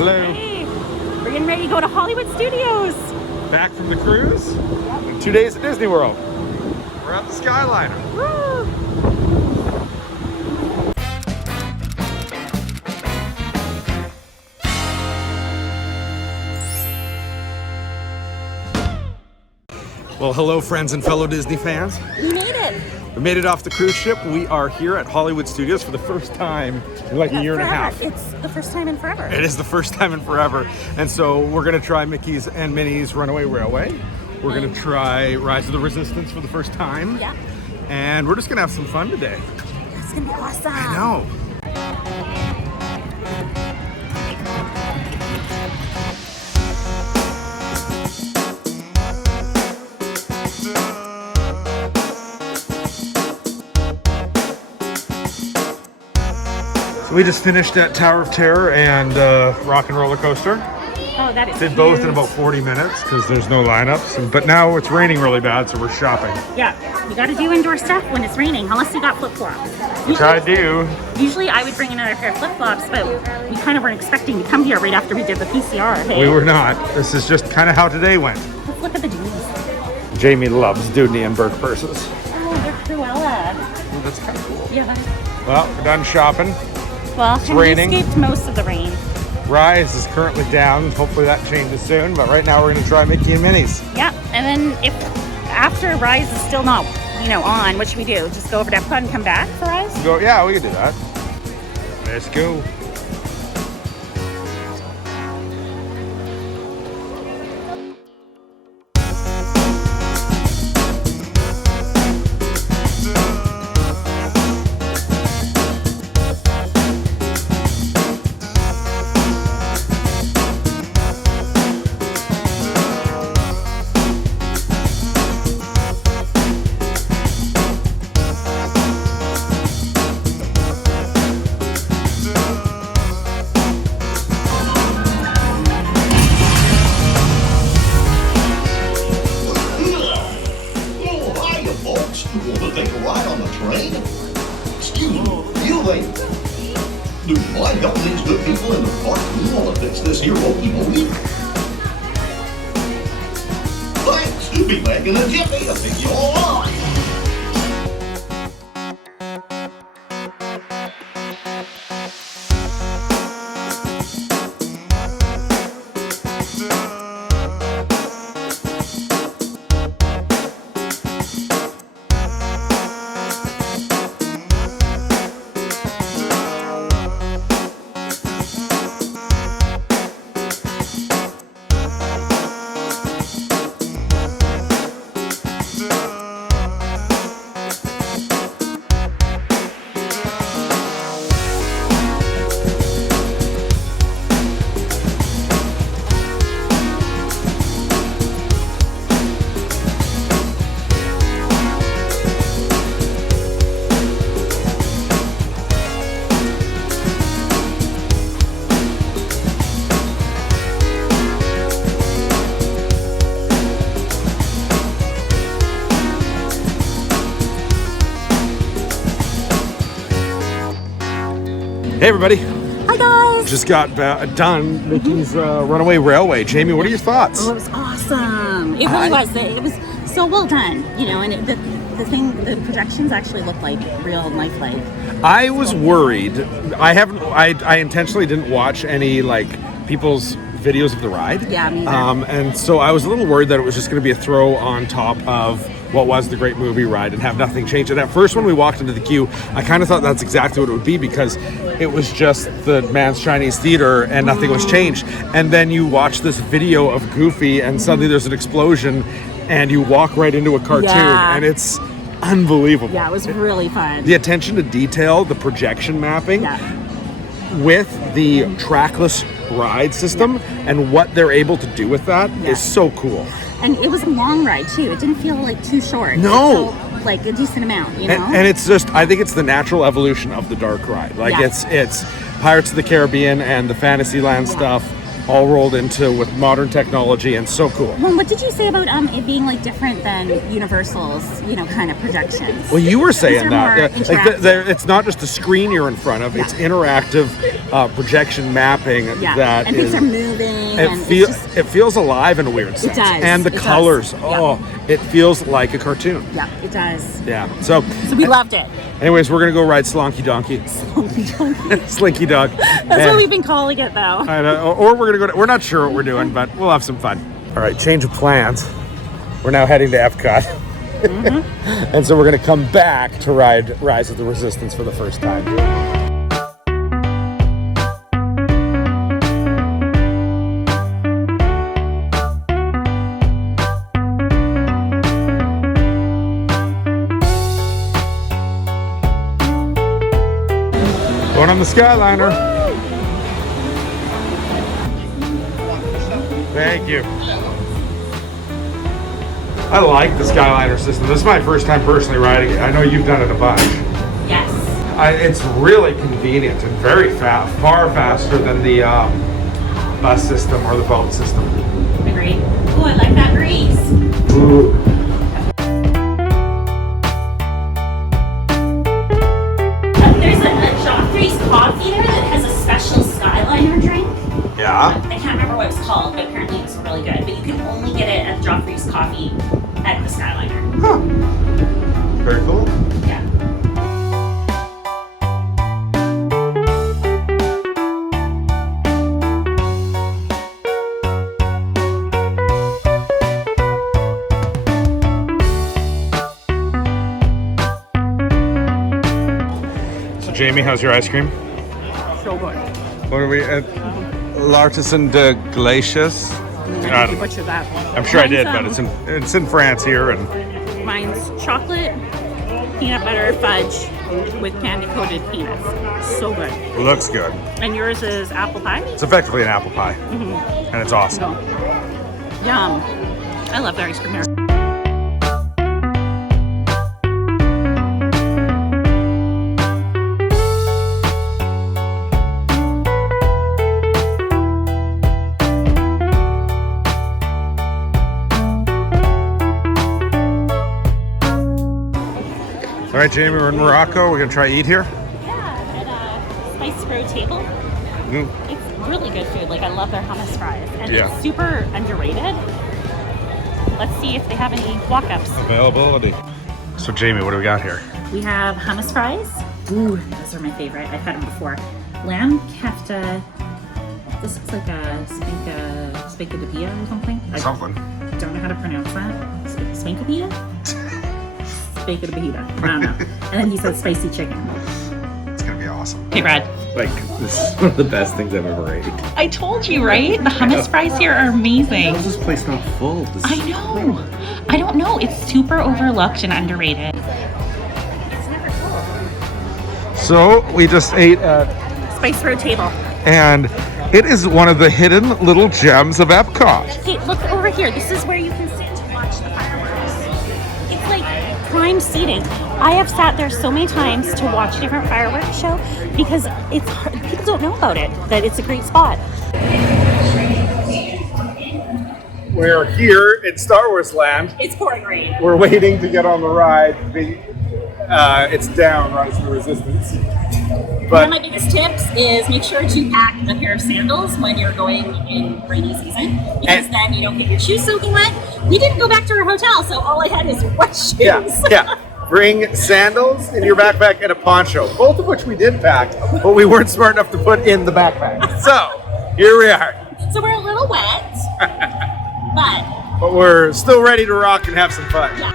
Hello. Hey, we're getting ready to go to Hollywood Studios. Back from the cruise. 2 days at Disney World. We're at the Skyliner. Woo! Well, hello, friends and fellow Disney fans. We made it. We made it off the cruise ship. We are here at Hollywood Studios for the first time in like a year and a half. It's the first time in forever. It is the first time in forever. And so we're going to try Mickey's and Minnie's Runaway Railway. We're going to try Rise of the Resistance for the first time. Yeah. And we're just going to have some fun today. It's going to be awesome. I know. We just finished at Tower of Terror and Rock and Roller Coaster. Oh, that is Did huge. both in about 40 minutes because there's no lineups. But now it's raining really bad, so we're shopping. Yeah, you got to do indoor stuff when it's raining, unless you got flip-flops. Which I do. Usually I would bring another pair of flip-flops, but we kind of weren't expecting to come here right after we did the PCR. Hey? We were not. This is just kind of how today went. Let's look at the dudes. Jamie loves Dooney and Burke purses. Oh, they're Cruella. Ooh, that's kind of cool. Yeah. Well, we're done shopping. Well, It's raining. escaped most of the rain. Rise is currently down. Hopefully that changes soon. But right now we're going to try Mickey and Minnie's. Yeah, and then if after Rise is still not, on, what should we do? Just go over to Epcot and come back for Rise? Yeah, we can do that. Let's go. Want to take a ride on the train? Excuse me, you lady. Do you mind helping these good people in the park want to fix this here locomotive? Thanks, you'll be back in a jiffy to pick you all up. Hey, everybody. Hi, guys. Just got done Mickey's Runaway Railway. Jamie, what are your thoughts? Oh, it was awesome. It really was. It was so well done, and the projections actually looked like real lifelike. I was worried. I intentionally didn't watch any people's videos of the ride. Yeah, me either. And so I was a little worried that it was just going to be a throw on top of what was the Great Movie Ride and have nothing change. And at first when we walked into the queue, I kind of thought that's exactly what it would be because it was just the Man's Chinese Theater and nothing was changed. And then you watch this video of Goofy and suddenly there's an explosion and you walk right into a cartoon and it's unbelievable. Yeah, it was really fun. The attention to detail, the projection mapping with the trackless ride system and what they're able to do with that is so cool. And it was a long ride too. It didn't feel too short. No. It felt like a decent amount, And it's just, I think it's the natural evolution of the dark ride. It's Pirates of the Caribbean and the Fantasyland stuff all rolled into with modern technology and so cool. Well, what did you say about it being like different than Universal's, you know, kind of projections? Well, you were saying These are that more it's not just a screen you're in front of; it's interactive projection mapping that and things are moving. It feels alive in a weird sense. It does. And the colors, it feels like a cartoon. Yeah, it does. Yeah. So we loved it. Anyways, we're gonna go ride Slonky Donkey. Slinky Dog. That's what we've been calling it, though. I know. Or we're gonna go. We're not sure what we're doing, but we'll have some fun. All right, change of plans. We're now heading to Epcot, and so we're gonna come back to ride Rise of the Resistance for the first time. Going on the Skyliner. Thank you. I like the Skyliner system. This is my first time personally riding it. I know you've done it a bunch. Yes. It's really convenient and very fast, far faster than the bus system or the boat system. Agreed. Oh, I like that breeze. Ooh. There's a Joffrey's coffee there that has a special Skyliner drink. Yeah. I can't remember what it's called, but apparently it's really good. But you can only get it at Joffrey's Coffee at the Skyliner. Huh. Very cool. Yeah. So Jamie, how's your ice cream? So good. What are we at? L'Artisan de Glaciers. I think you butchered that. I'm sure I did, but it's in France here, and Mine's chocolate, peanut butter fudge with candy coated peanuts. So good. looks good. And yours is apple pie? It's effectively an apple pie, and it's awesome. Yum. I love the ice cream here. All right, Jamie, we're in Morocco. We're gonna try eat here. Yeah, at a Spice Road table. It's really good food. Like, I love their hummus fries. And it's super underrated. Let's see if they have any walk-ups. Availability. So, Jamie, what do we got here? We have hummus fries. Ooh, those are my favorite. I've had them before. Lamb kefta. This looks like a spankadabia or something. Something. I don't know how to pronounce that. Spankadabia? Spankadabia. I don't know. And then he said spicy chicken. It's gonna be awesome. Hey, Brad. Like, this is one of the best things I've ever ate. I told you, right? The hummus fries here are amazing. How is this place not full? I know. I don't know. It's super overlooked and underrated. So, we just ate at Spice Road table. and it is one of the hidden little gems of Epcot. Hey, look over here. This is where you can sit to watch the fireworks. It's like prime seating. I have sat there so many times to watch a different fireworks show because it's hard. People don't know about it, that it's a great spot. We're here in Star Wars Land. It's pouring rain. We're waiting to get on the ride. It's down, Rise of the Resistance. One of my biggest tips is make sure to pack a pair of sandals when you're going in rainy season, because then you don't get your shoes soaking wet. We didn't go back to our hotel, so all I had is wet shoes. Yeah. Bring sandals in your backpack and a poncho, both of which we did pack, but we weren't smart enough to put in the backpack. So, here we are. So we're a little wet, but we're still ready to rock and have some fun. Yeah.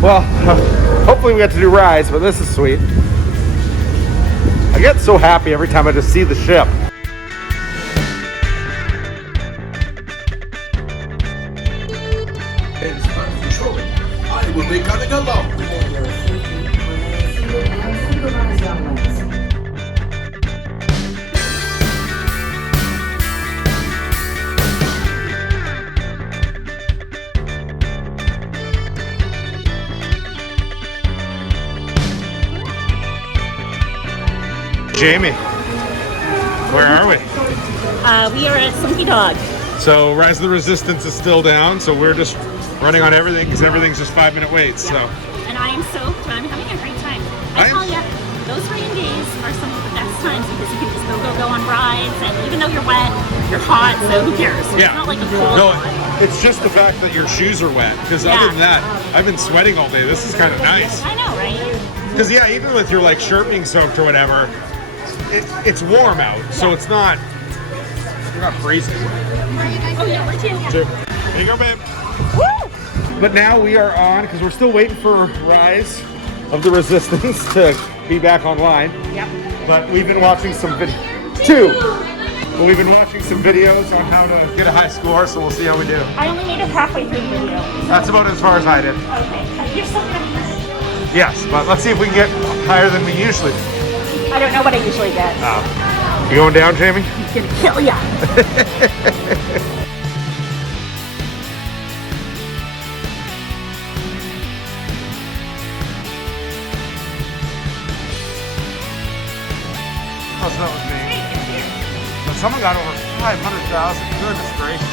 Well, hopefully we get to do rides, but this is sweet. I get so happy every time I just see the ship. It's time for controlling. I will be coming along. Jamie, where are we? We are at Slinky Dog. So Rise of the Resistance is still down, so we're just running on everything because everything's just 5-minute waits. So. And I am stoked. I'm having a great time. I tell you, those rain days are some of the best times because you can just go on rides, and even though you're wet, you're hot, so who cares? Yeah. It's not like a cold No, hot. it's just the fact that your shoes are wet. Because other than that, I've been sweating all day. This is kind of nice. I know, right? Because yeah, even with your like shirt being soaked or whatever, it's warm out, so it's not. You're not freezing. Oh yeah, we're too. Here you go, babe. Woo! But now we are on because we're still waiting for Rise of the Resistance to be back online. Yep. But we've been watching some videos. We've been watching some videos on how to get a high score, so we'll see how we do. I only made it halfway through the video. That's about as far as I did. Okay. You're still gonna be. Yes, but let's see if we can get higher than we usually do. I don't know what I usually get. You going down, Jamie? He's gonna kill ya. Oh, so that was me. But someone got over 500,000. Goodness gracious.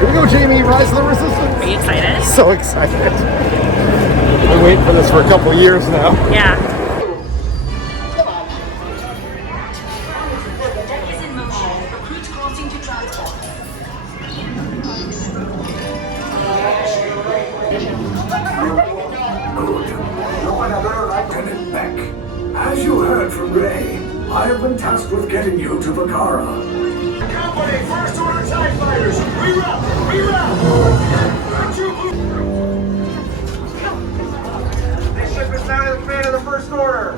Here we go, Jamie. Rise of the Resistance. Are you excited? So excited. I've been waiting for this for a couple of years now. Yeah. As you heard from Ray, I have been tasked with getting you to Bakara. Company, first order TIE fighters, reroute! This ship is now in the command of the first order.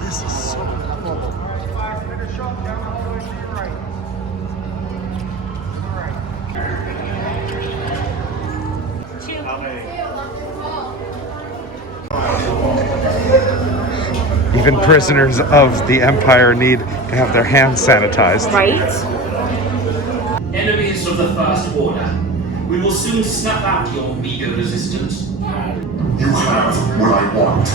This is so cool. Even prisoners of the Empire need to have their hands sanitized. Right? Enemies of the First Order, we will soon snuff out your meager resistance. You have what I want.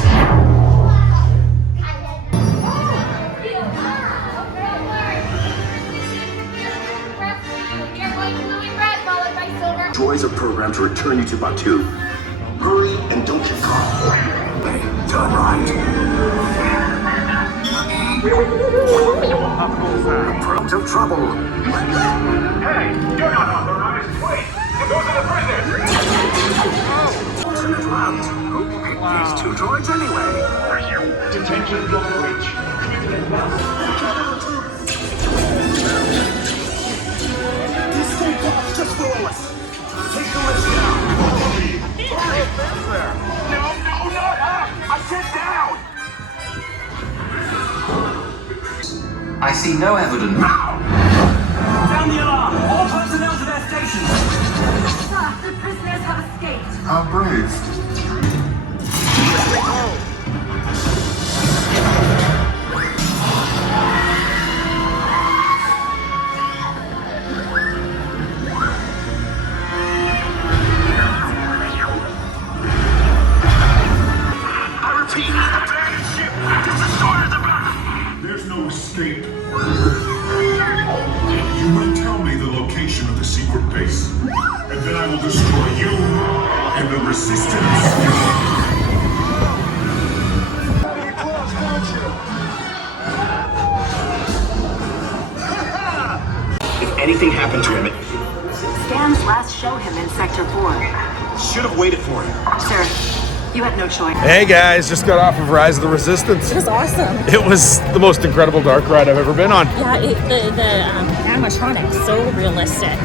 Droids are programmed to return you to Batu. Hurry and don't get caught. Hey, turn right. Prone to trouble. Hey, you're not authorized. Wait, those are the prisoners. Alternate route. Who picked these two droids anyway? Detention block breach. Stay back, just follow us. Take the list down. No, not up. I said down. I see no evidence. Sound the alarm! All personnel to their stations! Sir, the prisoners have escaped. How brave. I repeat, abandon ship. Destroy the back. There's no escape. You will tell me the location of the secret base, and then I will destroy you and the Resistance. If anything happened to him, Scans last show him in Sector 4. should have waited for him. Sir, you had no choice. Hey guys, just got off of Rise of the Resistance. It was awesome. It was the most incredible dark ride I've ever been on. Yeah, the animatronics, so realistic.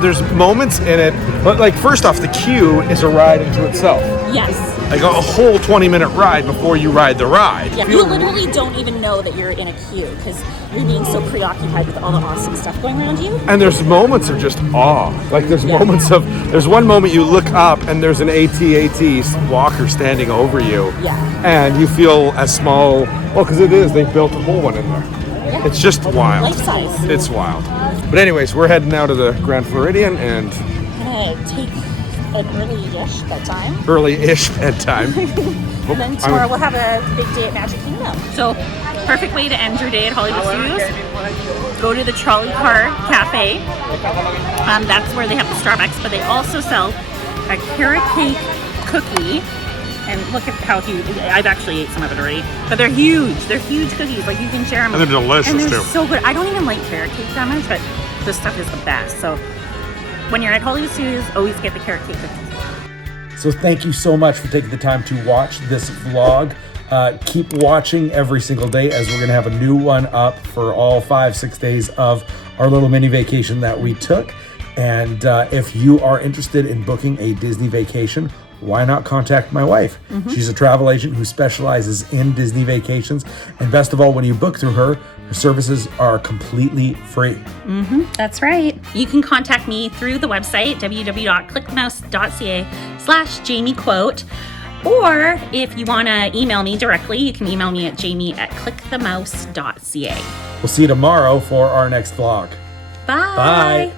There's moments in it, but like first off, the queue is a ride into itself. Yes. Like a whole 20-minute ride before you ride the ride. Yeah, you literally don't even know that you're in a queue because you're being so preoccupied with all the awesome stuff going around you. And there's moments of just awe. Like there's moments of, there's one moment you look up and there's an AT-AT walker standing over you. Yeah. And you feel as small, well, because it is, they built a whole one in there. Yeah. It's just wild. Life size. It's wild. But anyways, we're heading now to the Grand Floridian and I'm gonna take an early-ish bedtime. early-ish bedtime. And then tomorrow we'll have a big day at Magic Kingdom. So, perfect way to end your day at Hollywood Studios. Go to the Trolley Car Cafe. That's where they have the Starbucks, but they also sell a carrot cake cookie. And look at how huge. I've actually ate some of it already, but they're huge. They're huge cookies. Like you can share them. And they're delicious and they're too. So good. I don't even like carrot cake that much, but this stuff is the best. So when you're at Hollywood Studios, always get the carrot cake cookies. So thank you so much for taking the time to watch this vlog. Keep watching every single day as we're going to have a new one up for all 5-6 days of our little mini vacation that we took. And if you are interested in booking a Disney vacation, why not contact my wife? She's a travel agent who specializes in Disney vacations. And best of all, when you book through her, her services are completely free. That's right. You can contact me through the website, www.clickthemouse.ca/JamieQuote. Or if you want to email me directly, you can email me at jamie@clickthemouse.ca. We'll see you tomorrow for our next vlog. Bye. Bye.